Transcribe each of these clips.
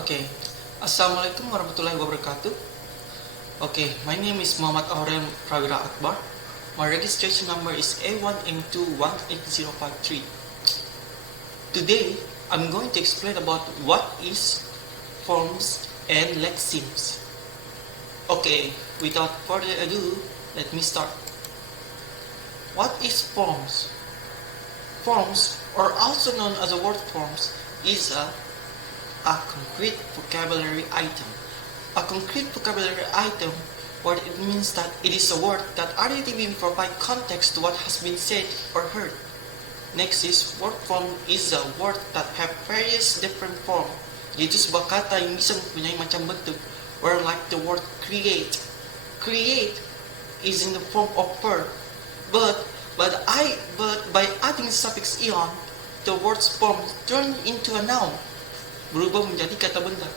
Okay, Assalamualaikum warahmatullahi wabarakatuh. Okay, my name is Muhammad Aurel Prawira Akbar. My registration number is A1M218053. Today, I'm going to explain about what is forms and Lexemes. Okay, without further ado, let me start. What is forms? Forms, or also known as a word forms, is a concrete vocabulary item. A concrete vocabulary item, what it means that it is a word that additively provide context to what has been said or heard. Next is word form is a word that have various different form. Yaitu sebuah kata yang bisa mempunyai macam bentuk. Where like the word create. Create is in the form of verb, but by adding suffix ion, the word's form turn into a noun. Berubah menjadi kata benda.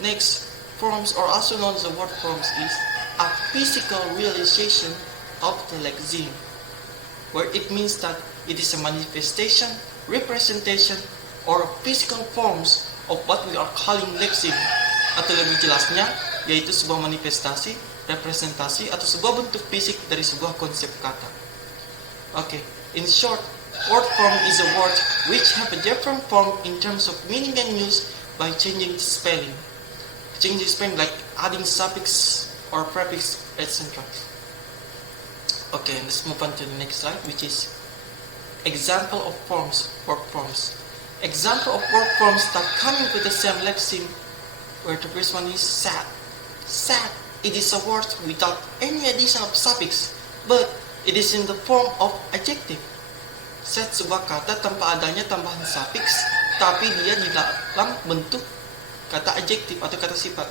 Next, forms, or also known as the word forms, is a physical realization of the lexeme, where it means that it is a manifestation, representation, or physical forms of what we are calling lexeme. Atau lebih jelasnya, yaitu sebuah manifestasi, representasi, atau sebuah bentuk fisik dari sebuah konsep kata. Okay, in short, word form is a word which have a different form in terms of meaning and use by changing the spelling. Changing the spelling like adding suffix or prefix, etc. Okay, let's move on to the next slide, which is example of forms, word forms. Example of word forms that come with the same lexeme, where the first one is sad. Sad, it is a word without any addition of suffix, but it is in the form of adjective. Sad sebuah kata tanpa adanya tambahan suffix, tapi dia di dalam bentuk kata adjektif atau kata sifat.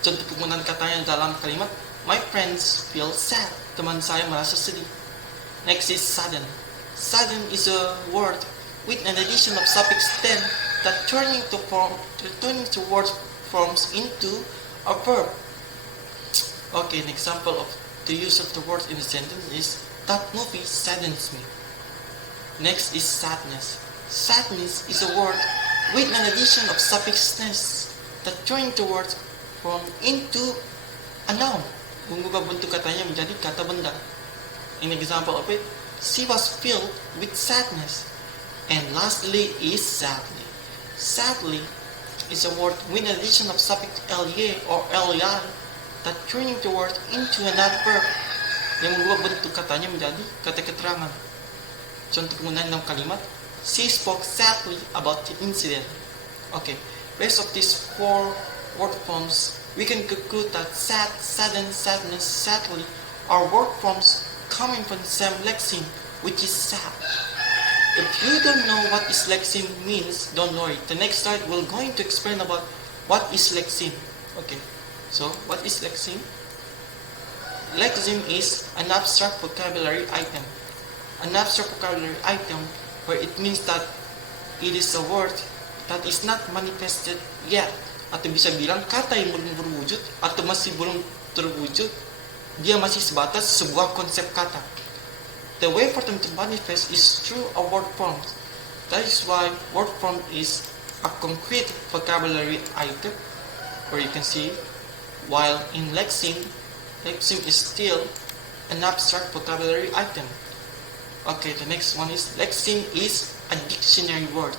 Contoh penggunaan katanya dalam kalimat, my friends feel sad. Teman saya merasa sedih. Next is sudden. Sudden is a word with an addition of suffix ten that turning to word forms into a verb. Okay, an example of the use of the word in a sentence is, that movie saddens me. Next is sadness. Sadness is a word with an addition of suffix ness that turn the word from into a noun. Mengubah bentuk katanya menjadi kata benda. An example of it, she was filled with sadness. And lastly is sadly. Sadly is a word with an addition of suffix ly or ly that turning the word into an adverb yang mengubah bentuk katanya menjadi kata keterangan. Contoh penggunaan dalam kalimat, she spoke sadly about the incident. Okay, based of these four word forms, we can conclude that sad, sadden, sadness, sadly are word forms coming from the same lexeme, which is sad. If you don't know what is lexeme means, don't worry. The next slide we're going to explain about what is lexeme. Okay, so what is lexeme? Lexeme is an abstract vocabulary item. An abstract vocabulary item where it means that it is a word that is not manifested yet. Atau bisa bilang kata yang belum berwujud atau masih belum terwujud, dia masih sebatas sebuah konsep kata. The way for them to manifest is through a word form. That is why word form is a concrete vocabulary item, where you can see, while in lexeme is still an abstract vocabulary item. Okay, the next one is lexeme is a dictionary word.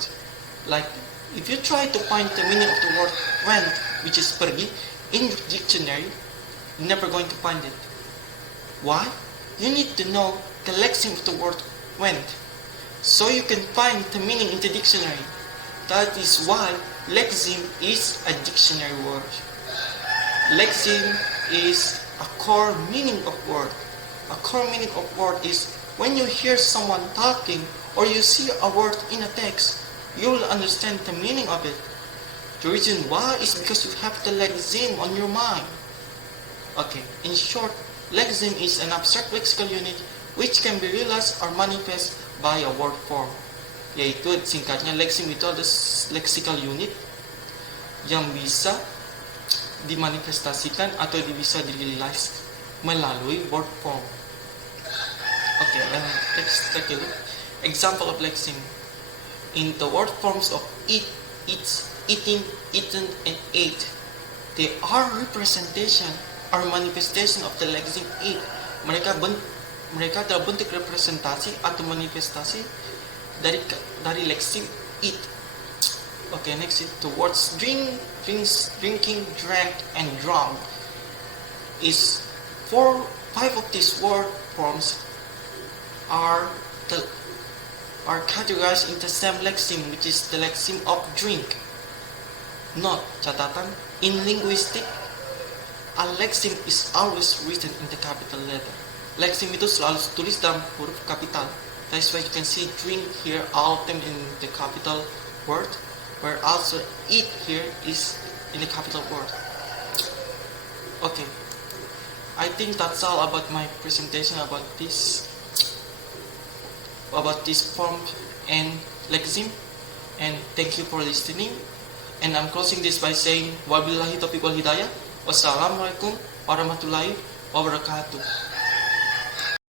Like, if you try to find the meaning of the word went, which is pergi, in the dictionary, you're never going to find it. Why? You need to know the lexeme of the word went, so you can find the meaning in the dictionary. That is why lexeme is a dictionary word. Lexeme is a core meaning of word. A core meaning of word is when you hear someone talking or you see a word in a text, you will understand the meaning of it. The reason why is because you have the lexeme on your mind. Okay, in short, lexeme is an abstract lexical unit which can be realized or manifest by a word form. Yaitu singkatnya lexeme itu adalah lexical unit yang bisa dimanifestasikan atau bisa di-realize melalui word form. Okay, let's take a look. Example of lexeme. In the word forms of it, its, eating, eaten, and ate. They are representation or manifestation of the Lexing eat. Mereka adalah bentuk representasi atau manifestasi dari Lexing eat. Okay, next is the words drinking, drank, and drunk. Is 5 of these word forms are categorized in the same lexeme, which is the lexeme of drink. Note, catatan, in linguistic, a lexeme is always written in the capital letter. Lexeme itu selalu tulis dalam huruf kapital. That's why you can see drink here, all of them in the capital word, where also eat here is in the capital word. Okay, I think that's all about my presentation about this form and lexeme, and thank you for listening. And I'm closing this by saying wabillahi taufiq wal hidayah. Wassalamualaikum warahmatullahi wabarakatuh.